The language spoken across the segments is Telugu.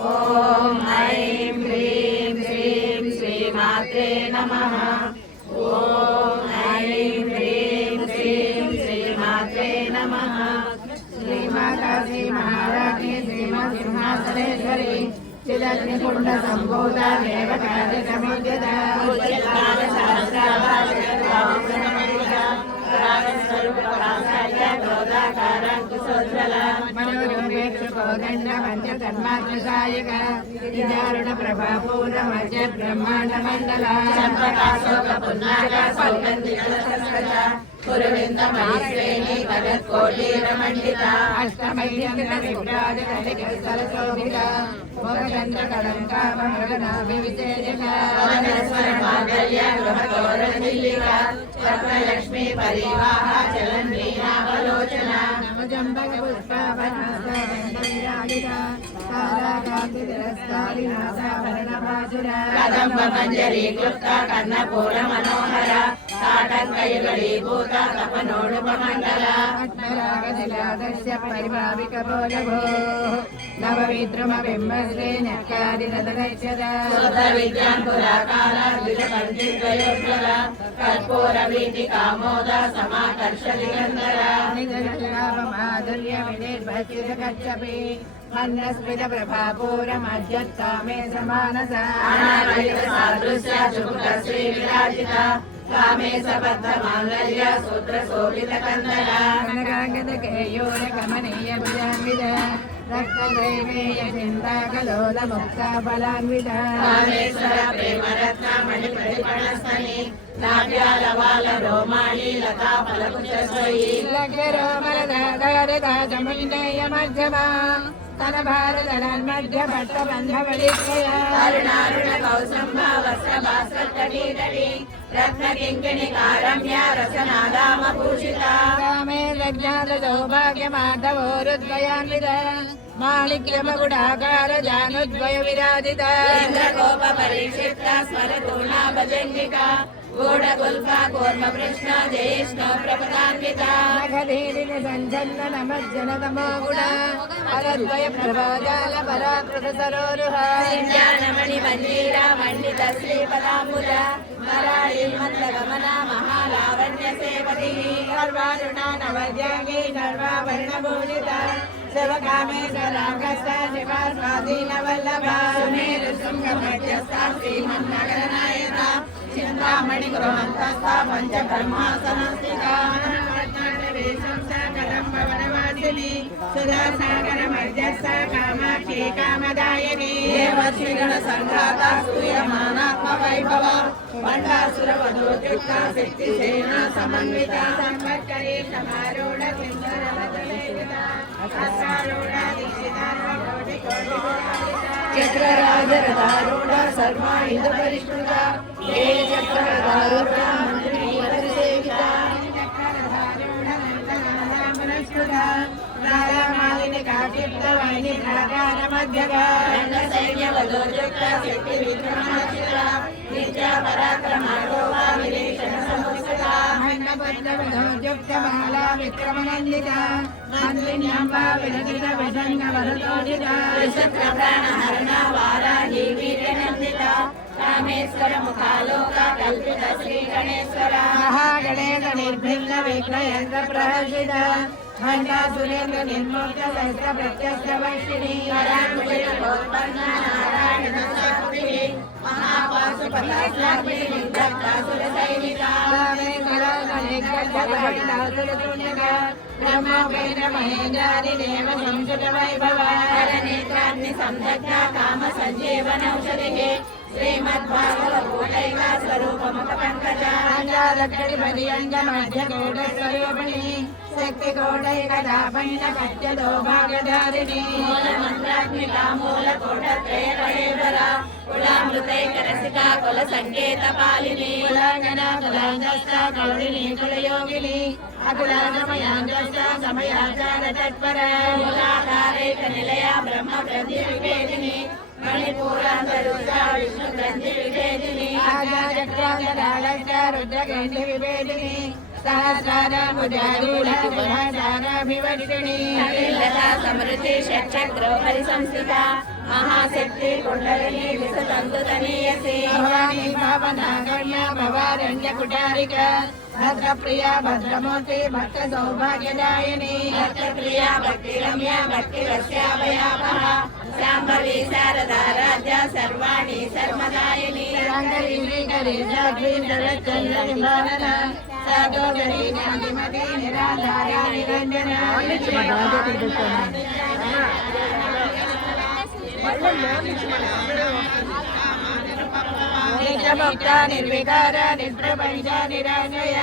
ఓం ఐం హ్రీం శ్రీం శ్రీమాత్రే నమః. ఓం ఐం హ్రీం శ్రీం శ్రీమాత్రే నమః. శ్రీమాతా శ్రీ మహారాజ్ఞి శ్రీమత్సింహాసనేశ్వరి చిదగ్నికుండ సంభూత దేవకార్య సముద్యత ఉజ్జలాల సహస్రాభాష స్వరూప కాసార్య క్రోధాకార కుశోజ్వల మనోరూపేక్ష కోదండ పంచకర్మాత్మసాయక విదారుణ ప్రభాపూర మధ్య బ్రహ్మాండ మండల చంపకాశోక పున్నాక సౌగంధిక సస్కృత పురవింద మహిశ్రేణి భగత్కోటీర మండిత అష్టమైర్యంగ విభ్రాజ కలిక సరసోభిత మోగచంద్ర కళంకామ మృగనాభి విచేజక వనస్వర మాంగళ్య గృహతోరణ దిల్లిక రత్నలక్ష్మీ పరివాహ చలన్వీనావలోచన నవజంబక పుష్పవనస్త కాళాకాంతి తిరస్కారి నాసాభరణ భాసుర కదంబ మంజరీ క్లుప్త కర్ణపూర మనోహర తాటంకయుగళీభూత తపనోడుపమండల ఆత్మరాగశిలాదస్య పరిభావిక బోధభో నవవిద్రుమ బింబశ్రీ నక్కాది రథగచ్చద శుద్ధ విద్యాంకురాకార ద్విజపంచిద్వయోజ్వల కర్పూర వీటి కామోద సమాకర్ష దిగంధర నిజలాభమాధుర్య వినిర్భసిత కచ్చపి మన్నస్మిత ప్రభాపూర మధ్యత్కామే సమానస సాదృశ్య శుభ్ర శ్రీ విరాజిత కామే సబద్ధ మాంగళ్య సూత్ర శోభిత కందర కనకాంగద కేయూర కమనీయ భుజాన్విత రక్తదైవేయ చింతాకలోల ముక్త ఫలాన్విత కామేశ్వర ప్రేమరత్న మణి ప్రతిపణస్తని నాభ్యాలవాల రోమాళి లతా ఫలకుచస్వయి లగ్న రోమల దాగరదాజమునేయ మధ్యమా తన భారత మధ్య పట్ట బంధవళిత్రయ అరుణారుణ కౌసంభ వస్త్ర భాస్కటీ రత్న కింకిణి కారమ్య రసనాదామ భూషిత కామే లజ్ఞాత సౌభాగ్య మాధవోరుద్వయాన్విత మాణిక్యమగుడాకార జానుద్వయ విరాజిత ఇంద్రకోప పరీక్షిత స్మరతూనా భజంగిక గూఢగుల్ఫ కూర్మ కృష్ణ జయేష్ణో ప్రపదాన్విత నఖధీరిని సంచన్న నమజ్జన తమోగుణ అరద్వయ ప్రభాజాల పరాకృత సరోరుహ జ్ఞానమణి మంజీర మండిత శ్రీపదాంబుజ మరాళి మందగమన మహాలావణ్య సేవతి సర్వారుణ నవద్యాంగి సర్వాభరణ భూషిత శివకామేశ్వరాంగస్థ శివ స్వాధీన వల్లభ సుమేరు శృంగ మధ్యస్థ శ్రీమన్నారాయణ చింతామణి గృహంతస్థ పంచ బ్రహ్మాసన స్థిత కదంబవనవాసిని సుధాసాగర మధ్యస్థ కామాక్షి కామదాయని దేవశ్రీగణ సంఘాత స్తూయమానాత్మ వైభవ పండాసుర వధోద్యుక్త శక్తి సేన సమన్విత సంవత్కరీ సమారూఢ సింధరవదలేఖిత అసారూఢ దీక్షిత కోటి కోటి చక్రరాజరథారూఢ సర్వాయుధ పరిష్కృత ఏ చక్రరథారూఢ మంత్రి పరిసేవిత చక్రరథారూఢ నందనామనస్కృత రామాలిని కాక్షిప్త వైని ప్రాకార మధ్యగ సైన్య వధోద్యుక్త శక్తి విక్రమాక్షిత నిత్యా పరాక్రమాటోవా విరేషణ సముత్సత మన్నబద్ధ వధోద్యుక్త మాలా విక్రమనందిత మంత్రిణ్యంబా విరచిత విషంగ వరతోజిత విశక్ర ప్రాణహరణ వారాహి వీర్యనందిత కామేశ్వర ముఖాలోక కల్పిత శ్రీ గణేశ్వర మహాగణేశ నిర్భిన్న విఘ్నయంత్ర ప్రహర్షిత ఖండా సురేంద్ర నిర్ముక్త సహస్ర ప్రత్యస్త వర్షిణి పరాంకుశోత్పన్న నారాయణ శక్తిని మహాపాశుపతాస్లాగ్ని నిగ్రహాసుర సైనిక బ్రహ్మోపేంద్ర మహేంద్రాది దేవ సంసుత వైభవ నేత్రాగ్ని సందగ్ధ కామ సంజీవనౌషధి శ్రీమద్భాగవతైక స్వరూపముఖ పంకజ అంగాలక్కడి పర్యంగ మధ్య కోట స్వరూపిణి శక్తి కోటైకదాపైన కత్యదో భాగధారిణి మూల మంత్రాత్మిక మూల కోట త్రయకళేవర కులామృతైక రసిక కుల సంకేత పాలిని కులాంగన కులాంగస్థ కౌళిని కులయోగిని అకులాగమయాంగస్థ సమయాచార తత్పర మూలాధారైక నిలయ బ్రహ్మ ప్రతి వివేదిని మణిపూరాంతరుద్ర విష్ణు గ్రంథి విభేదిని ఆజాచక్రాంతరాగస్య రుద్రగ్రంథి విభేదిని సహస్రారాముజారూఢాభివర్షిణి సమృద్ధి షట్చక్రో పరిసంస్థిత महाशक्ति कुंडलिनी विसतंतु तनीयसी भवानी भावना गम्या भवारण्य कुटारिका भद्रप्रिया भद्रमूर्ति भक्त सौभाग्यदायिनी भक्तप्रिया भक्ति रम्या भक्ति रस्याभयापः शाम्भवी शारदा राज्या सर्वाणि सर्वदायिनी रंगरी श्रीकरी जाग्री जगच्चंद्र निवारणा साधोगरी ज्ञानिमती निराधारा निरंजना नित्यमुक्ता निर्विकार निर्प्रपंच निराजय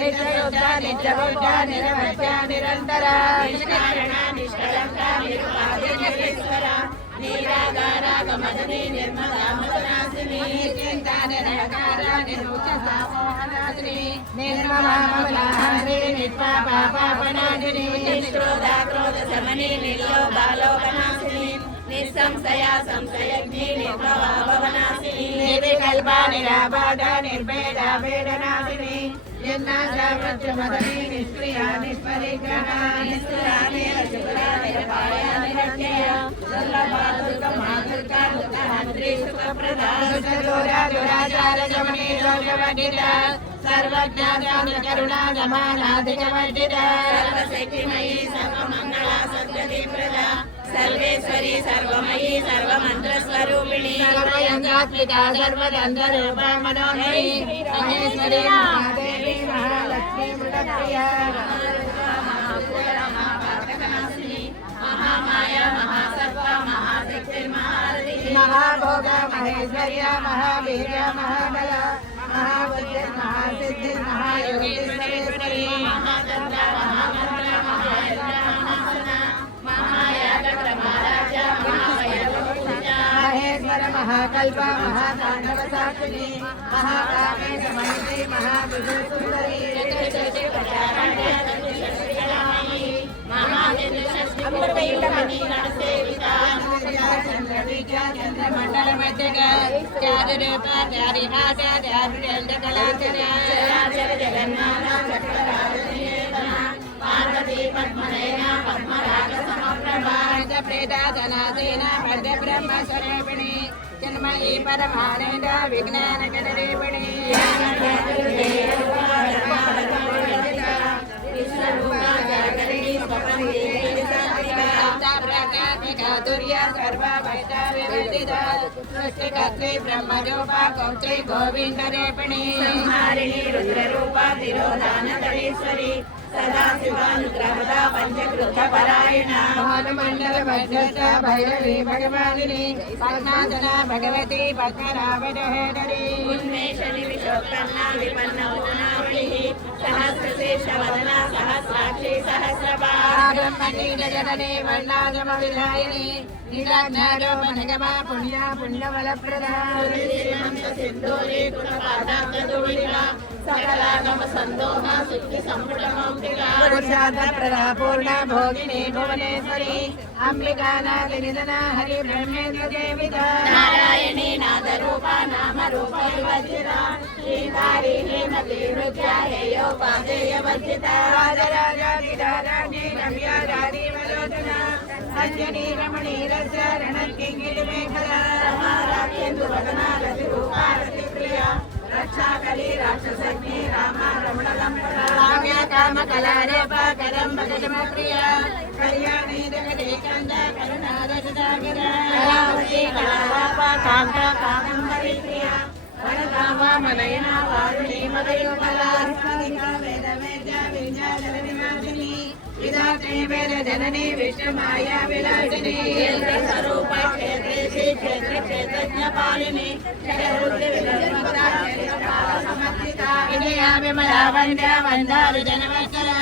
नित्ययुक्ता नित्यबुद्धा निरवध्या निरन्तरा निष्कारणा निष्कलंका निरुपाधिकेश्वरा निरागारा गमदनी निर्मला मदनासिनी चिंता निरहकारा निर्मुक्ता मोहनासिनी निर्ममा ममलाहारी निष्पापा पापनाशिनी निष्क्रोधा क्रोध शमनी निर्लोभा लोकनाशिनी निसंशया संशयज्ञी निर्भवा भवनाशिनी निर्विकल्पा निराबाधा निर्भेदा वेदनाशिनी निर्नाशा मृत्युमदनी निष्क्रिया निष्परिग्रहा निष्ठुरा निरशुरा निरपाया निरक्षया दुर्लभा दुर्गमा दुर्गा दुर्गहन्त्री सुखप्रदा दुष्टदूरा दुराचार शमनी दोषवर्जिता सर्वज्ञा करुणा जमानाधिकवर्जिता सर्वशक्तिमयी सर्वमङ्गला सद्गतिप्रदा सर्वेश्वरी सर्वमयी सर्वमन्त्रस्वरूपिणी सर्वयज्ञात्मिका सर्वतन्त्ररूपा मनोन्मयी महेश्वरी महादेवी महालक्ष्मी मृतप्रिया महामाया महासत्ता महाशक्तिर्महारथी महाभोगा महेश्वर्या महावीर्या महाबला महाबुद्धिर् महासिद्धिर् महायोगीश्वरेश्वरी महातन्त्रा महामन्त्रा महायज्ञा महासना महेश्वर महाकल्प महातांडव साक्षिणी महाकामे समन्विती महाविभू सुंदरी चंद्रमंडल मध्य चारुरूप चारिहास जगन्नाथ पार्वती पद्मनयना पद्मराग समप्रभा प्रेता धनासेना भद्र ब्रह्म स्वरूपिणी जन्मयी परमानंद विज्ञान गणरूपिणी सृष्टिकर्त्री ब्रह्मरूपा कौत्री गोविंद रूपिणी संहारिणी रुद्ररूपा तिरोधानतरीश्वरी सदाशिवानुग्रहदा पंचकृत परायणा भानुमंडल भद्रश्च भैरवी भगवानिनी पद्मासना भगवती पद्मनाभधरी उन्मेषणि विशोत्पन्ना विपन्न पूर्णावलिः सहस्रशेषवदना सहस्राक्षी सहस्रपादमणि गजनने वर्णागमविधायिनी नीलाज्ञारोपणगमा पुण्या पुण्यबलप्रदा सिन्धूरी कुलपादाब्दधूलिका सकलागम संदोहा सिद्धि संपुटमौक्तिका पुरुषार्थप्रदा पूर्णा भोगिनी भुवनेश्वरी अंबिकानादिनिधना हरि ब्रह्मेन्द्र देविता नारायणी नादरूपा नामरूप विवर्जिता श्रीधारी हेमती नृत्या हेयोपादेयवर्जिता राजराजाधिराराज्ञी रम्या रानी मलोचना अंजनी रमणी रस्य रणकिङ्किणिमेखला रमाराख्येन्दुवदना रतिरूपा रतिप्रिया रक्षाकली राक्षसज्ञी रामा रमणलम्पटा काम्या कामकलारूपा कदम्बगजमप्रिया कल्याणी जगदेकन्दा करुणारससागरा कलावती कलालापा कान्ता कादम्बरीप्रिया वरदावा मनयना वारुणी मदयुगला स्मरिका वेदवेद्या विद्याधरनिवासिनी विधात्री वेद जननी विष्णुमाया विलासिनी स्वरूपा क्षेत्रेशी क्षेत्र क्षेत्रज्ञपालिनी क्षयरुद्र विलम्बता समर्थिता विजया विमला वन्द्या वन्दारु जनवत्सरा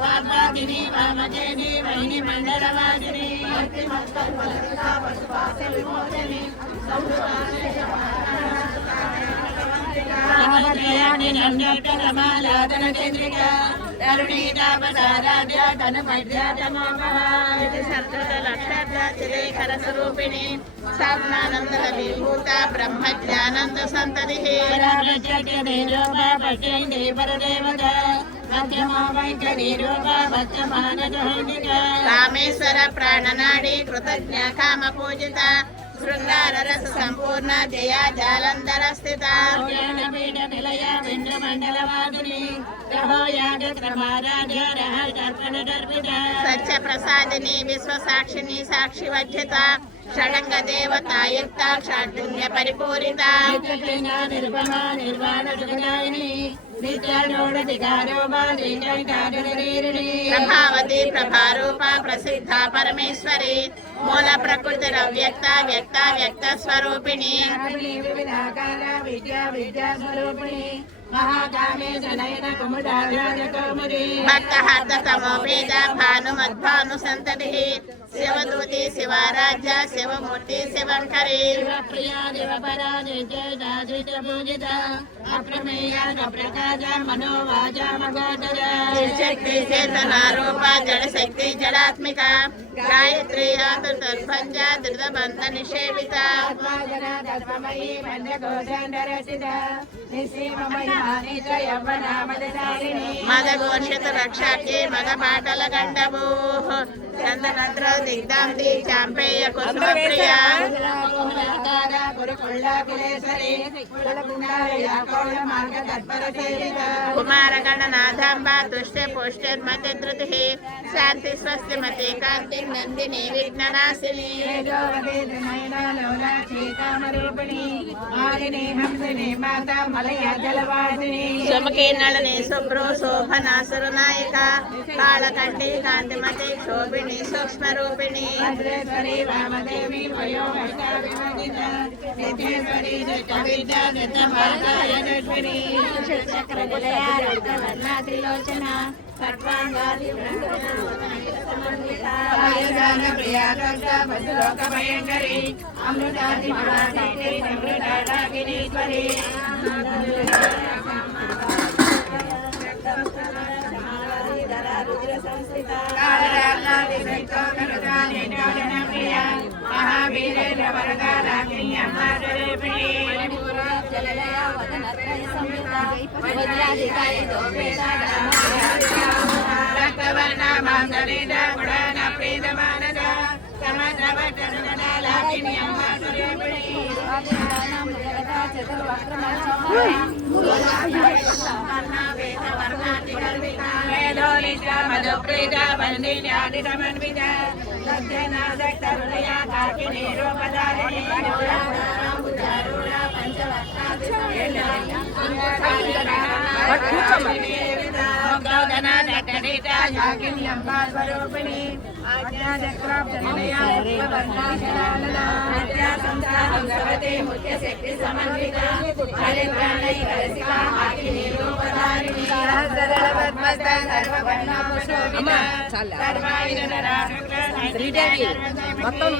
वाग्वादिनी वामकेनी वहिनी मण्डलवासिनी भक्तिमत्कल्पलता पशुपाश विमोचनी महाभद्रयानि नन्दोत्तरमालादन केन्द्रिका तरुणीतापसाराध्या तनुमध्या तमोमः शरदलक्षाध्याचिरेखरस्वरूपिणी साधनानन्दविभूता ब्रह्मज्ञानन्दसन्ततिः पराव्रजत्यदेवोपा पश्यन्ति परदेवता మధ్యమో వైఖరి రూప వర్తమానజోనిక రామేశ్వర ప్రాణనాడి కృతజ్ఞ కామ పూజిత శృంగార రస సంపూర్ణ జయ జాలంధర స్థిత పీఠ నిలయ వింద్రమండల వాదిని రహో యాగ క్రమారాధ్య రహ దర్పణ దర్పిత సత్య ప్రసాదిని విశ్వ సాక్షిని సాక్షి వధ్యత షడంగ దేవతాయుక్త షాఢ్యున్య పరిపూరిత నిర్భమా నిర్వాణ జగదాయిని ప్రభావతి ప్రభారూప ప్రసిద్ధ పరమేశ్వరి మూల ప్రకృతి వ్యక్త వ్యక్త వ్యక్త స్వరూపిణి విద్యా విద్యా స్వరూపిణి మహాకామే జనయన కుముదారాజ కౌముది భక్తహర్త తమోభేద భానుమద్భాను సంతతి శివదూతి శివారాధ్య శివమూర్తి శివంకరి ప్రియా దేవపరా నిత్య పూజిత అప్రమేయ ప్రకాశ మనోవాచ మగోదర శక్తి చేతనారూప జడ శక్తి జడాత్మిక గాయత్రి ఆతుర్భంజ ధృతబంధ నిషేవిత తత్వమయీ పంచకోశాంతరసిత నిశ్రీమమయాని చ యవ్వనామదశాలిని మదఘోషిత రక్షాఖ్యే మద పాటల గండభూ చందనంద్ర దిగ్ధాంతి చాంపేయ కుసుమ ప్రియ కుమార గణనాథాంబ తుష్ట పుష్టిర్మతి ధృతి శాంతి స్వస్తి మతి కాంతి నందిని విఘ్ననాశిని సుముఖీ నళని శుభ్రో శోభనాసురు నాయక కాళకంఠి కాంతిమతి శోభిని సూక్ష్మ రూపిణి వామదేవి త్రిలోచన భయంకరి అమృతాది సమృతాగిరీశ్వరి మహావీరేంద్ర వరదారాగిణి అమ్మారేపిణి రక్తవర్ణ మాంగళిత గుణన ప్రీతమానద సమద్రవటనుగణాలాగిణి అమ్మారేపిణి వేదోనిష్ట మధుప్రీత వందిన్యాది సమన్విత లజ్జనాసక్త హృదయ కాకిని రూపధారిణి స్వరూపిణి ముఖ్య శక్తి సమన్విత శ్రీదేవి మొత్తం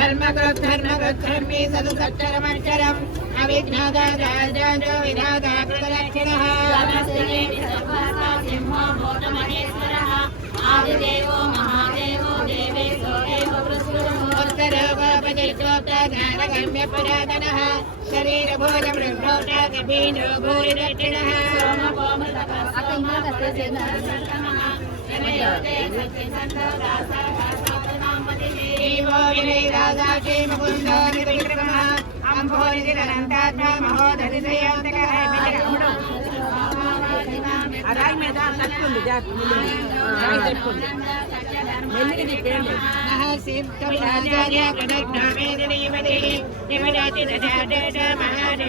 ధర్మగృద్ధర్మగృద్ధర్మి సదుసక్షరమక్షరం అవిజ్ఞాదాజో విధాతాకృతలక్షణః సింహో భూతమహేశ్వరః ఆదిదేవో మహాదేవో దేవేశో దేవ వృత్సరోగోపజల్కోప్తజ్ఞానగమ్య పురాతనః శరీరభూతమృగోట కపీంద్రో భూరిదక్షిణః జీవో వినయరాజాక్షే ముకుందో నిర్విక్రమః అంభోనిధిరనంతాత్మ మహోదరిశయోదకః అరాయి మీద తట్టుకుంది మెల్లిగా తిప్పండి మహాశివ కవిరాజార్య కృతజ్ఞామేదినీమది నిమదాతి దశాదేట మహాద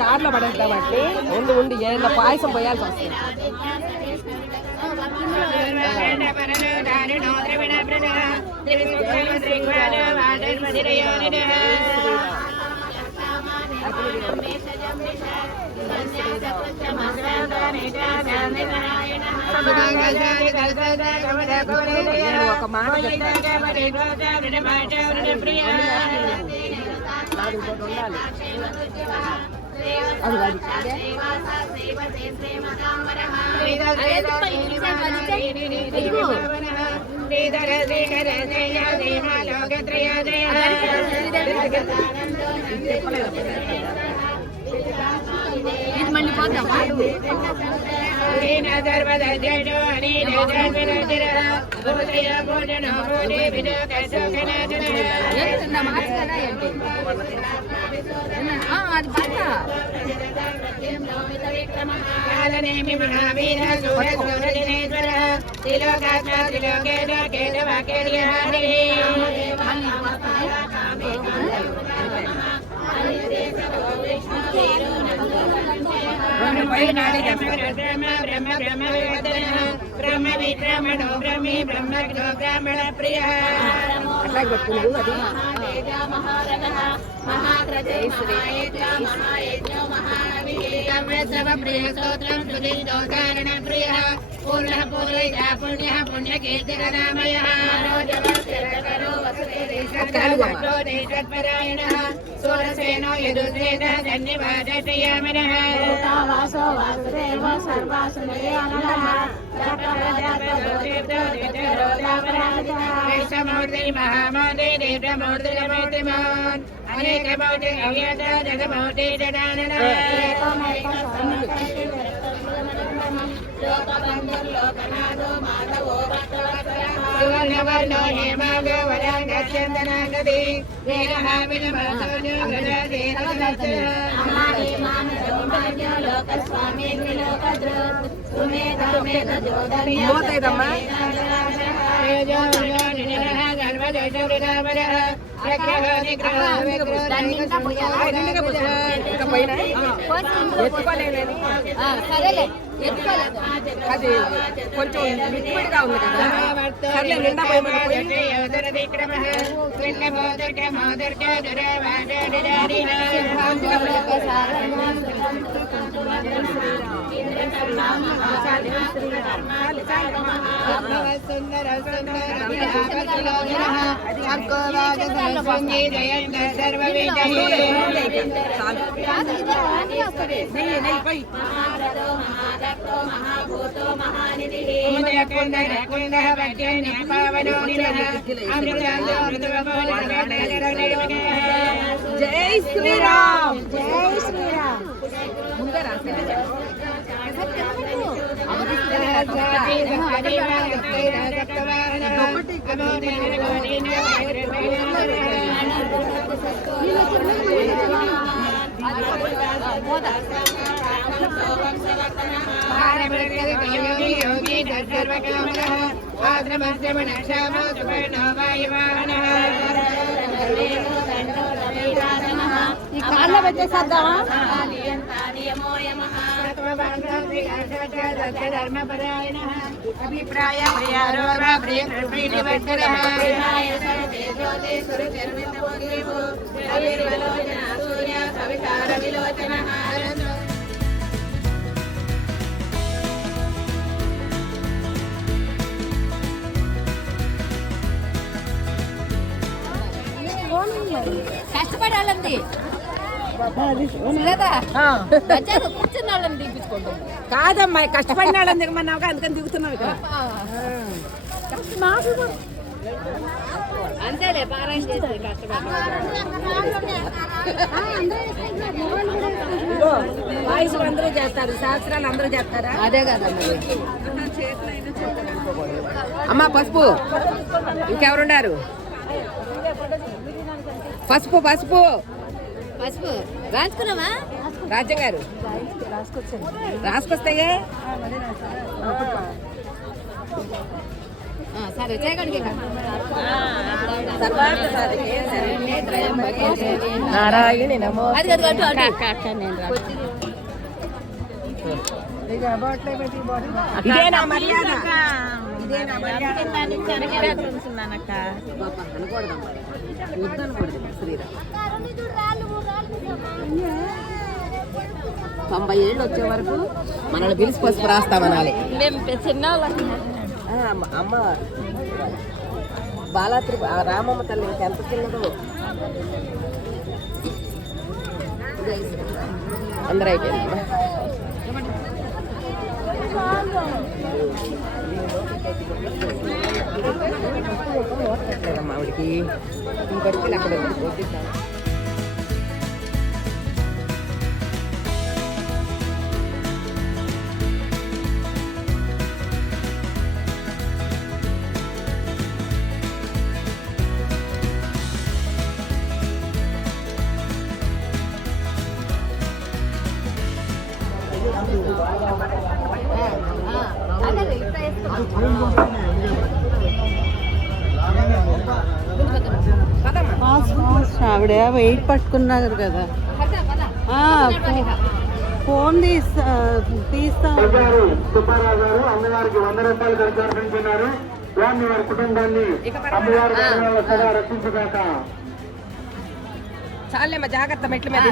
కార్లో పడేస్తా బట్టి ఉండి ఏదో పాయసం పోయాల్సి వస్తుంది. ఒక మాట అది కొంచెం లిక్విడ్ గా ఉంది కదా, సర్లే నిండా జై శ్రీరామ్, జై శ్రీరామ్. ముందే రాశారు ఈ కాళ్ళ పెట్టేసేద్దామా? అభిప్రాయ కష్టపడాలండి కూర్చున్న వాళ్ళని దింపించుకుంటాం. కాదమ్మా, కష్టపడిన వాళ్ళని దిగమన్నావు, అందుకని దిగుతున్నావు ఇక్కడ. అంతేలే, పారాయణ చేస్తే వాయిస్ అందరూ చేస్తారు, శాస్త్రాలు అందరూ చేస్తారా? అదే కదా మరి. అమ్మా పసుపు, ఇంకెవరున్నారు? పసుపు పసుపు పసుపు రాసుకున్నావా? రాజ్యం గారు రాసుకొస్తాయే. సరే చేయగలిగే నారాయణి నమో. అది కదా ఇదేనా మర్యాద? ఇదేనా మర్యాద? వద్దనకూడదు శ్రీరామ్. 90 ఏళ్ళు వచ్చే వరకు మనల్ని పిలిచి పసుపు రాస్తామనాలి. మేము చిన్న అమ్మ బాలాత్రి రామమ్మ తల్లి ఎంత చిన్నదో. అందరూ అయిపోయింది. ఆవిడకి ఇంకొకటి అక్కడ పోతిద్దాం. ఆవిడ వెయిట్ పట్టుకున్నారు కదా, ఫోన్ తీస్తా. సుబ్బారావు గారు అమ్మవారికి 100 రూపాయలు ఖర్చు వారిని వారి కుటుంబాన్ని అమ్మవారి రక్షించగాక. చాలేమ్మ జాగ్రత్త మెట్ల మీద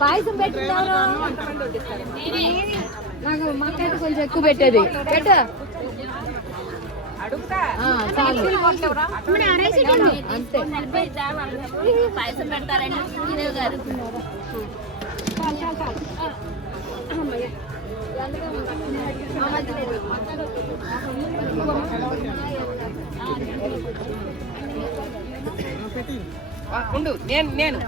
పాయసం పెట్టినారు. నాకు మాకైతే కొంచెం ఎక్కువ పెట్టేది పెట్టు. అంతే పాయసం పెడతారండి గారు. ఉండు నేను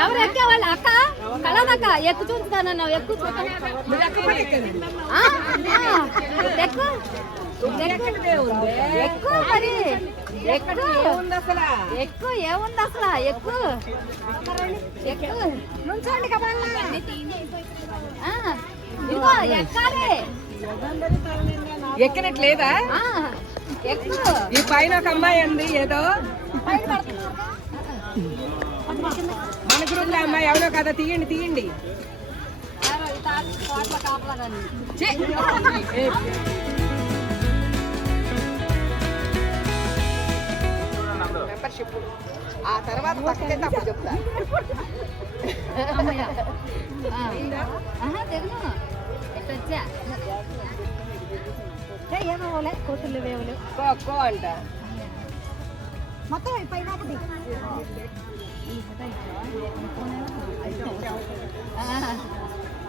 ఎవరు ఎక్కేవాళ్ళు అక్క కలదక్క ఎక్కువ చూస్తానన్నా ఎక్కువ ఎక్కువ మరి ఎక్కువ ఏముంది అసలు ఎక్కువ ఎక్కువ నుంచోండి కదా ఇదిగో ఎక్కాలి. ఎక్కినట్లేదా? ఎక్కువ ఈ పైన ఒక అమ్మాయి ఉంది ఏదో మన గ్రూప్ లో అమ్మాయి ఎవరో కదా, తీయండి తీయండి. ఛీ! మెంబర్షిప్ ఆ తర్వాత పక్కన అప్పుడు చెప్తా. తెలుగు ఎట్టొచ్చా ఏమవ్వలే కోతులు వేవలే కో అంట మొత్తం పైన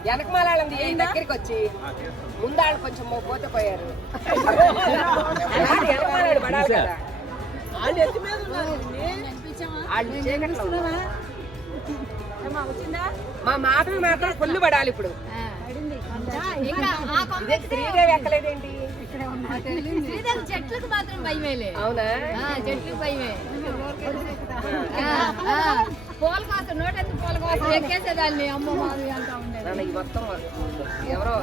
వెనకమాలంది ఏ దగ్గరికి వచ్చి ముందాళ్ళు కొంచెం పోతే పోయారు. వెనకమాలాడు పడాలి కదా. వాళ్ళు చీకట్లో ఉన్నారు. మా మాటలు మాత్రం ఫుల్ పడాలి ఇప్పుడు. ఇదే శ్రీదేవి ఎక్కలేదేంటి? శ్రీదేవి చెట్లకు మాత్రం భయమేలే. అవునా? చెట్లకు భయమే. పూల కోసం నోటెత్తి పూల కోసం ఎక్కేసేదాన్ని అమ్మ మాది అంటా ఉండేది. మొత్తం ఎవరో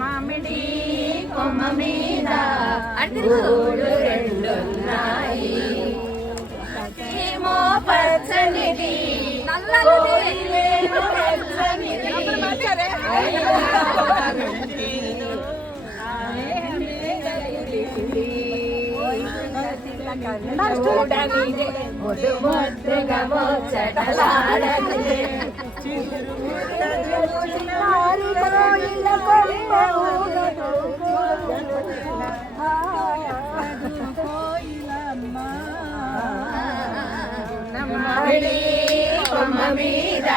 మామిడి కొమ్మ మీద అడుగులు రెండున్నాయి, ఏమో పచ్చనిది నల్లనిదేమో పచ్చనిది. ముద్దుగా ముచ్చటలాడనిదే మామిడి కొమ్మ మీద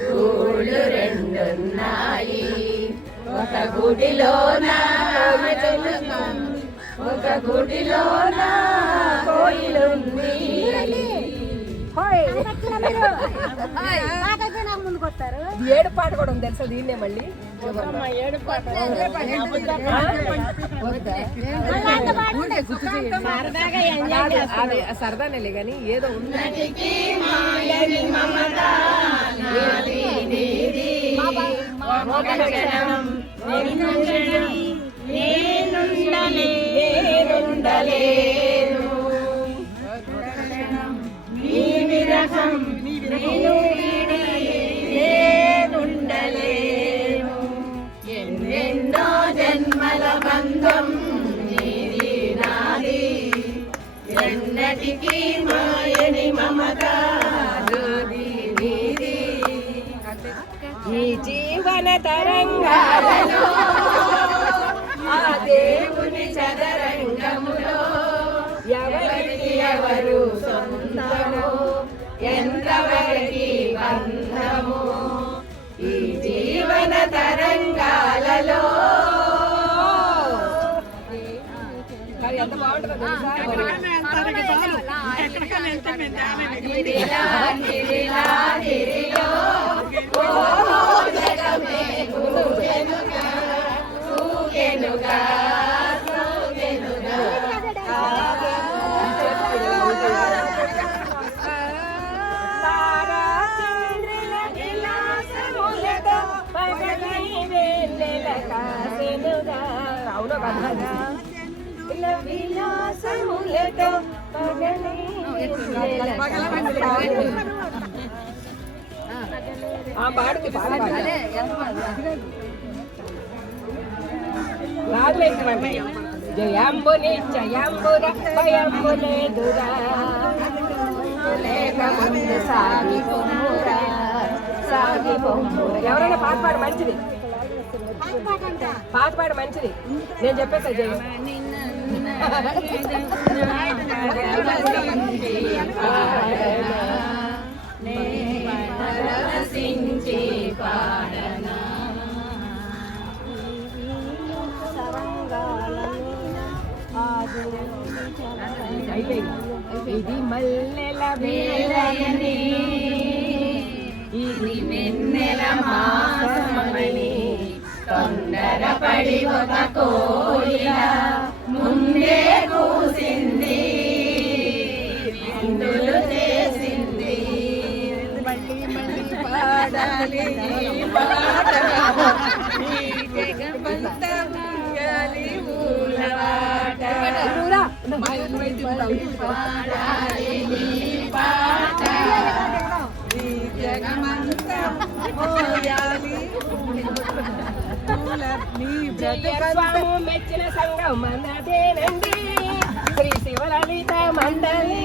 గూళ్ళు రెండున్నాయి, ఒక గుడిలోన ఒక గుడిలోన కోయిలుంది. ఏడు పాట కూడా ఉంది తెలుసా దీన్నే మళ్ళీ అదే సరదానేలే గాని ఏదో ఉంది. ఎన్నెన్నో జన్మల బంధం నీది నాది, ఎన్నటికీ మాయని మమత నాది నీది. ఈ జీవన తరంగాలలో ఆ దేవుని చదరంగములో ఎవరికి ఎవరు సొంతము, ఎంతవరకు బంధము, ఈ జీవన తరంగాలలో. ఎంత బాగుంటుందో అవును కదా. పాడుతుంది రాదులేండి. జయాంబుని జయాంబుర భయంబునే దురా లేక ముందు సాగి పొమ్మురా సాగి పొమ్మురా. ఎవరైనా పాట పాడు మంచిది. పాట పాట మంచిది. నేను చెప్పేసా జయ ఇది మల్లెల వేళయని ఇది వెన్నెల మాసమని తొందరపడి ఒక కోయిల ముందే కూసింది విందులు చేసింది మళ్ళీ మళ్ళీ పాడాలి ఈ పాట ఈ జగమంత ఊయాలి ఊలవాట పాడాలి ఈ పాట ఈ జగమంత ఊయాలి స్వామి మెచ్చిన సంఘం మనదేనండి శ్రీ శివలలిత మండలి.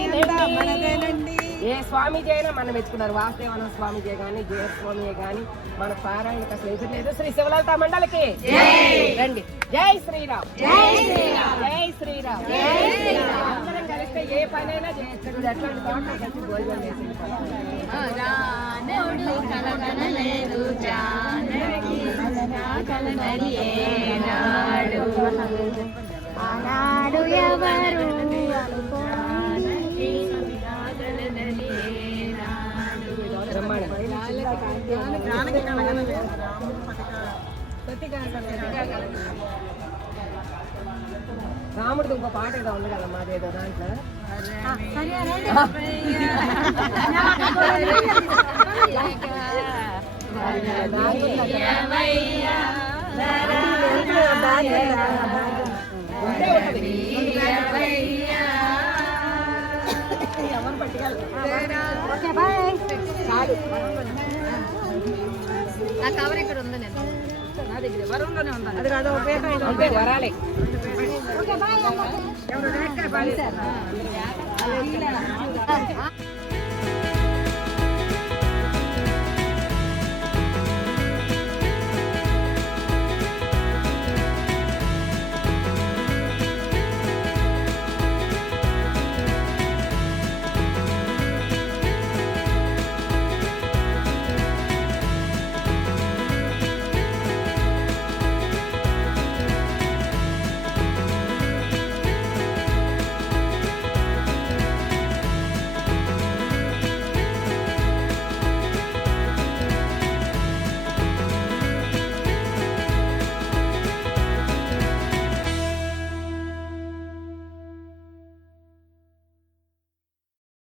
ఏ స్వామి జైనా మనం మెచ్చుకున్నారు. వాసుదేవన స్వామి జయ గాని జయ స్వామి గాని మన పారాయణకు అసలు ఎదురు లేదు. శ్రీ శివలలిత మండలికి రండి. జై శ్రీరామ్, జై శ్రీరామ్, జై శ్రీరామ్, జై శ్రీరామ్. అందరం కలిస్తే ఏ పనైనా చేయొచ్చు. ఎట్లాంటి తోటలు కలిసి భోజనం చేసి ఆనాడు ఎవరు రాముడిది ఇంకో పాట ఏదో ఉంది కదా మాదేదో దాంట్లో. ఎవరు పట్టుకెళ్ళి నా కవర్ ఇక్కడ ఉంది. నేను నా దగ్గర వరంలోనే ఉందా? అది కాదు అంటే వరాలే. Okay bye.